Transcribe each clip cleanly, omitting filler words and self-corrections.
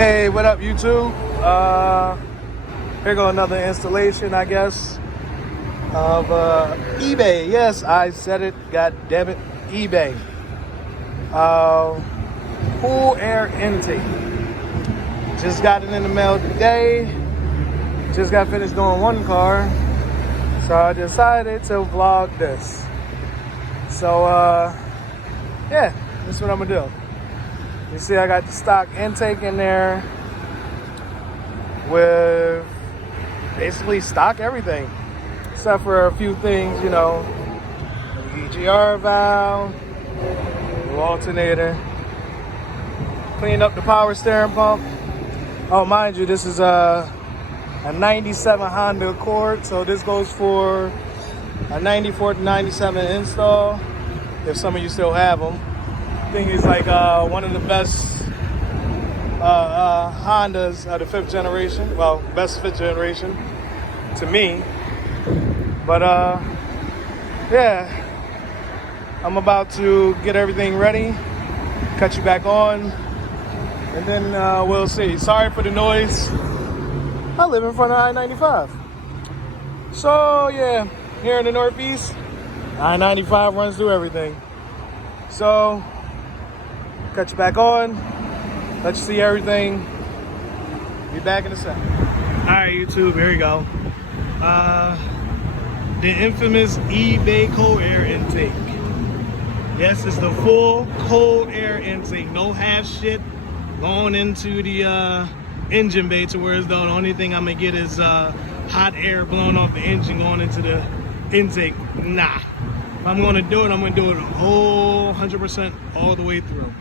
Hey, what up, YouTube? Here go another installation, I guess, of eBay. Yes, I said it. God damn it, eBay. Cool air intake. Just got it in the mail today. Just got finished doing one car, so I decided to vlog this. So, yeah, that's what I'm gonna do. You see, I got the stock intake in there with basically stock everything, except for a few things, you know, the EGR valve, the alternator, clean up the power steering pump. Oh, mind you, this is a 97 Honda Accord, so this goes for a 94 to 97 install, if some of you still have them. I think it's like one of the best Hondas of the 5th generation. Well, best 5th generation to me. But yeah, I'm about to get everything ready, cut you back on, and then we'll see. Sorry for the noise. I live in front of I-95. So yeah, here in the Northeast, I-95 runs through everything. So, cut you back on, let you see everything. Be back in a second. Alright, YouTube, here we go. The infamous eBay cold air intake. Yes, it's the full cold air intake. No half shit going into the engine bay to where the only thing I'm gonna get is hot air blowing off the engine going into the intake. Nah. If I'm gonna do it, I'm gonna do it whole 100% all the way through.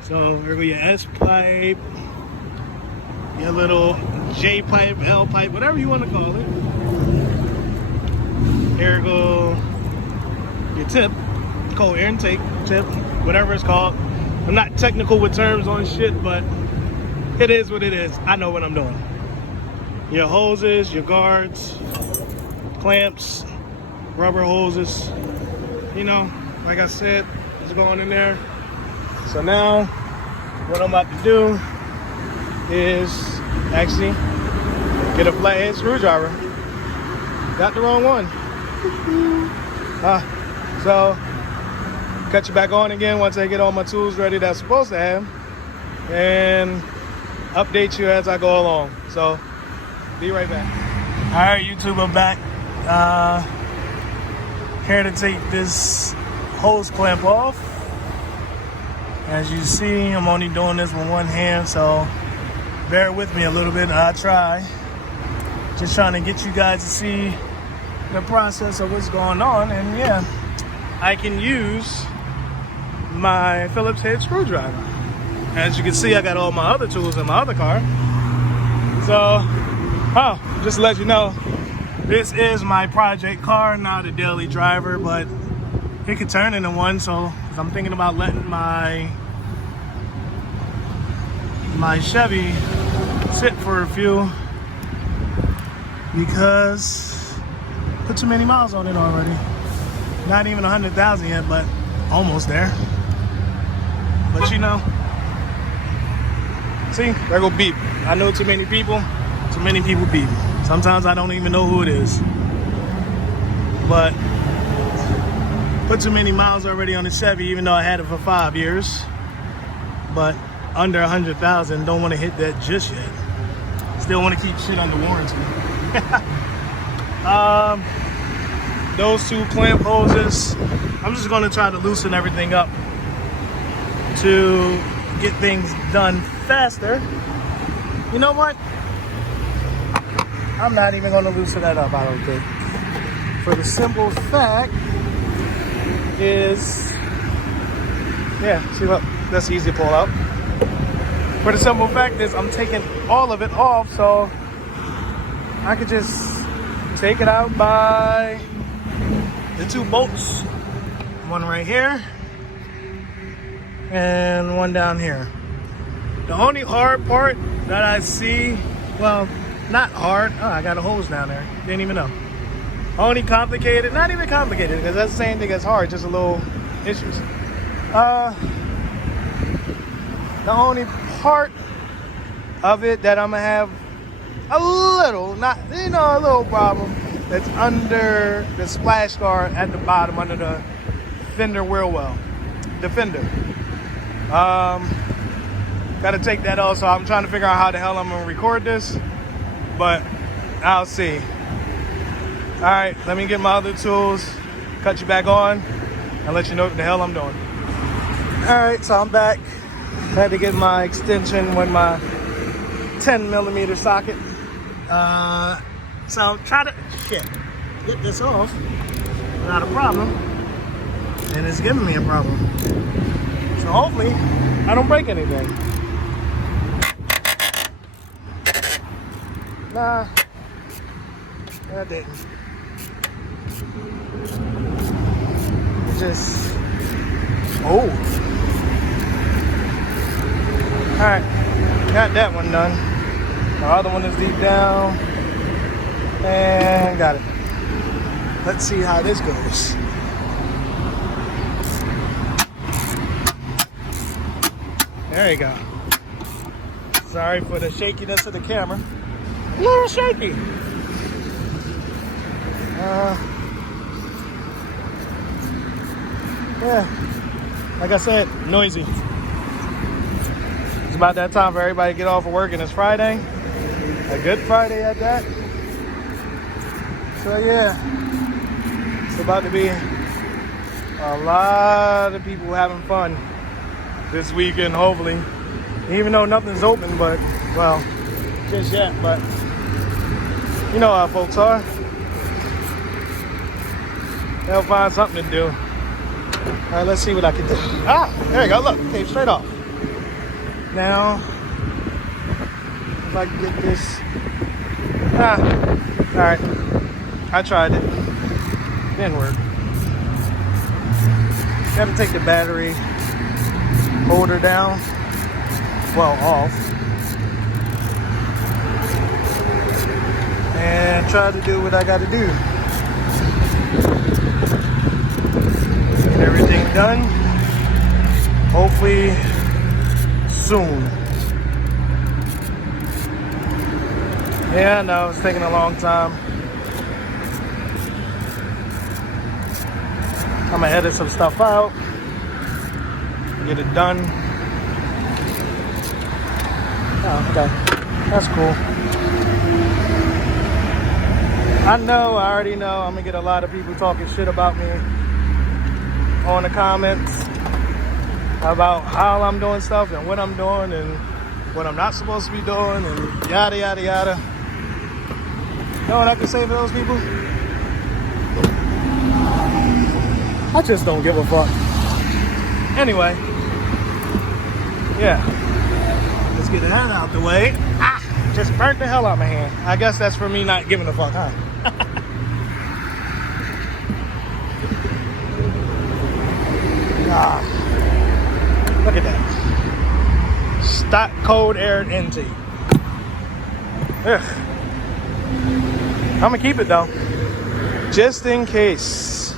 So here go your S pipe, your little J pipe, L pipe, whatever you want to call it. Here go your tip, cold air intake tip, whatever it's called. I'm not technical with terms on shit, but it is what it is. I know what I'm doing. Your hoses, your guards, clamps, rubber hoses. You know, like I said, it's going in there. So now, what I'm about to do is actually get a flathead screwdriver. Got the wrong one. So, cut you back on again once I get all my tools ready that I'm supposed to have, and update you as I go along. So, be right back. All right, YouTube, I'm back. Here to take this hose clamp off. As you see, I'm only doing this with one hand, so bear with me a little bit. I try. Just trying to get you guys to see the process of what's going on. And yeah, I can use my Phillips head screwdriver. As you can see, I got all my other tools in my other car. So, just to let you know, this is my project car, not a daily driver, but it could turn into one. So I'm thinking about letting my Chevy sit for a few, because I put too many miles on it already. Not even 100,000 yet, but almost there. But you know, see, there go beep. I know too many people beep. Sometimes I don't even know who it is. But put too many miles already on the Chevy, even though I had it for 5 years. But under 100,000, don't want to hit that just yet. Still want to keep shit under warranty. Those two clamp hoses, I'm just going to try to loosen everything up to get things done faster. You know what? I'm not even going to loosen that up, I don't think. For the simple fact is, yeah, see what? That's easy to pull out. For the simple fact is, I'm taking all of it off, so I could just take it out by the two bolts. One right here and one down here. The only hard part that I see, well, not hard. Oh, I got a hose down there. Didn't even know. Only complicated, not even complicated, because that's the same thing as hard, just a little issues. The only part of it that I'm gonna have a little, not, you know, a little problem. That's under the splash guard at the bottom, under the fender wheel well, the fender. Gotta take that off, so I'm trying to figure out how the hell I'm gonna record this, but I'll see. All right, let me get my other tools, cut you back on, and let you know what the hell I'm doing. All right, so I'm back. Had to get my extension with my 10mm socket. So try to get this off without a problem, and it's giving me a problem. So hopefully I don't break anything. Nah, I didn't. Just all right, got that one done. The other one is deep down, and got it. Let's see how this goes. There you go. Sorry for the shakiness of the camera. A little shaky. Yeah, like I said, noisy. It's about that time for everybody to get off of work, and it's Friday. A good Friday at that. So yeah, it's about to be a lot of people having fun this weekend, hopefully. Even though nothing's open, but, well, just yet, but you know how folks are. They'll find something to do. All right, let's see what I can do. Ah, there you go, look, came straight off. Now, if I can get this, all right, I tried it, didn't work. You have to take the battery holder down, well, off, and try to do what I got to do. Get everything done, hopefully soon. Yeah, no, it's taking a long time. I'm gonna edit some stuff out, get it done. Oh, okay, that's cool. I already know I'm gonna get a lot of people talking shit about me on the comments about how I'm doing stuff and what I'm doing and what I'm not supposed to be doing and yada yada yada. You know what I can say for those people? I just don't give a fuck. Anyway, yeah, let's get that out the way. Just burnt the hell out of my hand. I guess that's for me not giving a fuck, huh? Look at that. Stock Coldair intake. Ugh. I'm gonna keep it though, just in case.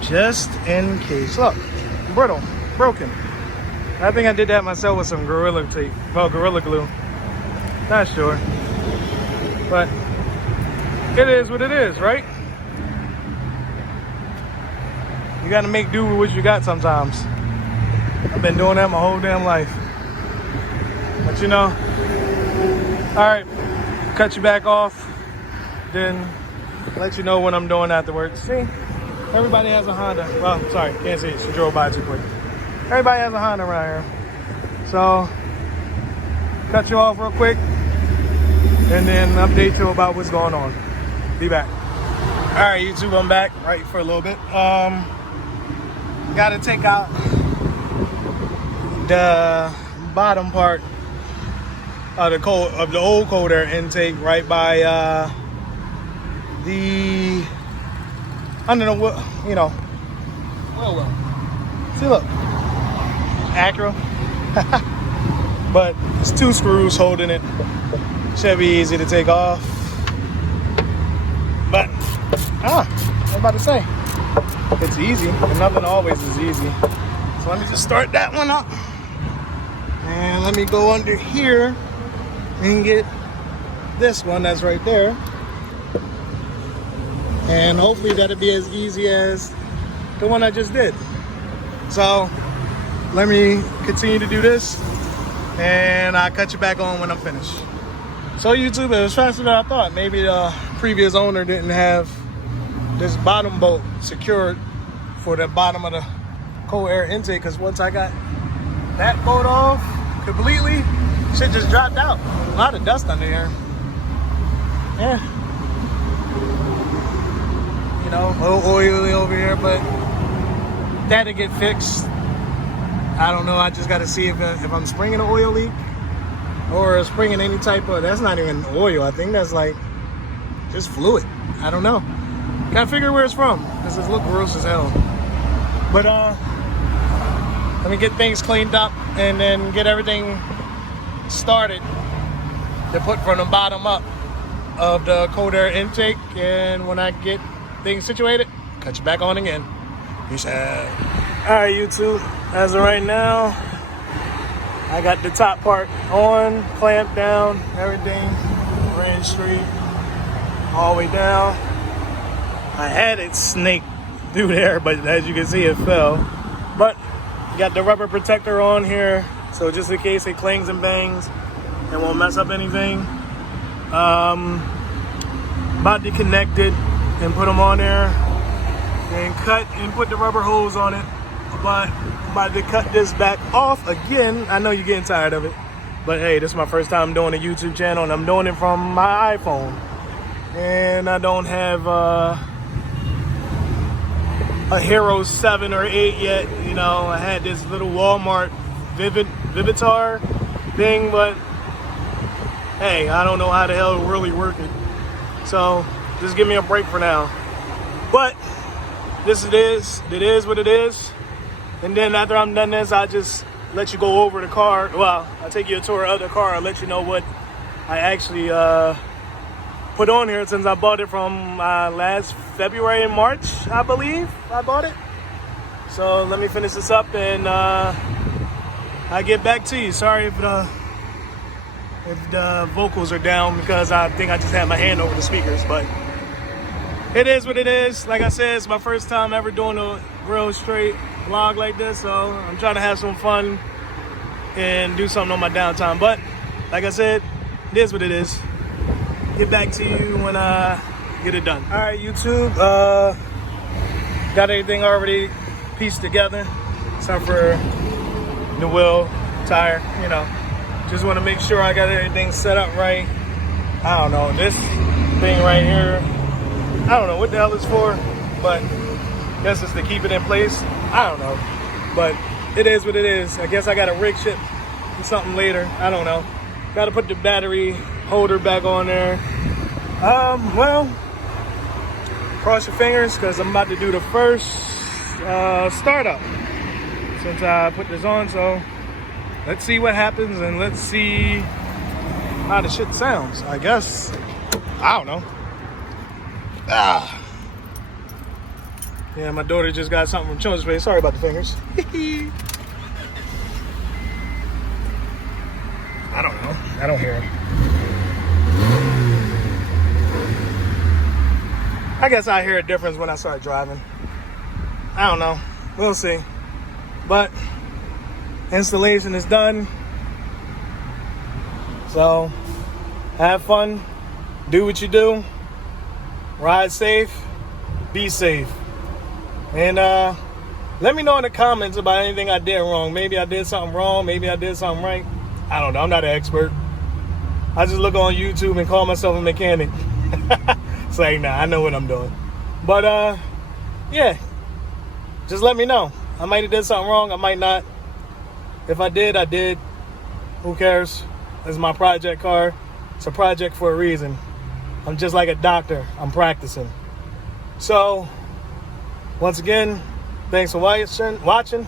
Just in case. Look, brittle, broken. I think I did that myself with some Gorilla tape. Well, Gorilla Glue. Not sure. But it is what it is, right? You gotta make do with what you got sometimes. I've been doing that my whole damn life. But you know, all right, cut you back off, then let you know what I'm doing afterwards. See, everybody has a Honda. Well, sorry, can't see it, she drove by too quick. Everybody has a Honda around here. So, cut you off real quick, and then update you about what's going on. Be back. All right, YouTube, I'm back right for a little bit. Got to take out the bottom part of the old Coldair intake right by the under the wheel, you know. Well. See, look, Acura, but it's 2 screws holding it. Should be easy to take off. But I was about to say, it's easy, but nothing always is easy. So let me just start that one up. And let me go under here and get this one that's right there. And hopefully that'll be as easy as the one I just did. So let me continue to do this, and I'll cut you back on when I'm finished. So YouTube, it was faster than I thought. Maybe the previous owner didn't have this bottom bolt secured for the bottom of the Coldair intake, because once I got that bolt off completely, shit just dropped out. A lot of dust under here. Yeah. You know, a little oily over here, but that'll get fixed. I don't know. I just got to see if I'm springing an oil leak or springing any type of, that's not even oil. I think that's like just fluid. I don't know. Gotta figure where it's from. This is look gross as hell. But let me get things cleaned up and then get everything started to put from the bottom up of the Coldair intake. And when I get things situated, cut you back on again. Peace out. All right, YouTube. As of right now, I got the top part on, clamped down, everything ran straight all the way down. I had it snaked through there, but as you can see, it fell. But got the rubber protector on here, so just in case it clings and bangs, it won't mess up anything. About to connect it and put them on there and cut and put the rubber hose on it. But I'm about to cut this back off again. I know you're getting tired of it, but hey, this is my first time doing a YouTube channel, and I'm doing it from my iPhone. And I don't have a Hero 7 or 8 yet. You know, I had this little Walmart Vivitar thing, but hey, I don't know how the hell to really work it. So just give me a break for now. But this it is what it is. And then after I'm done this, I'll just let you go over the car. Well, I'll take you a tour of the car. I'll let you know what I actually put on here since I bought it from last February and March, I believe I bought it. So let me finish this up and I'll get back to you. Sorry if the vocals are down because I think I just had my hand over the speakers, but it is what it is. Like I said, it's my first time ever doing a real straight vlog like this, so I'm trying to have some fun and do something on my downtime. But like I said, it is what it is. Get back to you when I get it done. All right, YouTube, got everything already pieced together except for the wheel, tire, you know. Just want to make sure I got everything set up right. I don't know, this thing right here, I don't know what the hell it's for, but I guess it's to keep it in place. I don't know, but it is what it is. I guess I got a rig ship and something later. I don't know. Got to put the battery holder back on there. Well, cross your fingers because I'm about to do the first startup since I put this on. So let's see what happens and let's see how the shit sounds. I guess. I don't know. Yeah, my daughter just got something from Children's Place. Sorry about the fingers. I don't know. I don't hear it. I guess I hear a difference when I start driving. I don't know. We'll see. But installation is done. So have fun. Do what you do. Ride safe. Be safe. And let me know in the comments about anything I did wrong. Maybe I did something wrong. Maybe I did something right. I don't know. I'm not an expert. I just look on YouTube and call myself a mechanic. It's like, nah, I know what I'm doing. But, yeah. Just let me know. I might have did something wrong. I might not. If I did, I did. Who cares? This is my project car. It's a project for a reason. I'm just like a doctor. I'm practicing. So, once again, thanks for watching.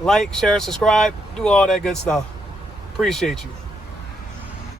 Like, share, subscribe, do all that good stuff. Appreciate you.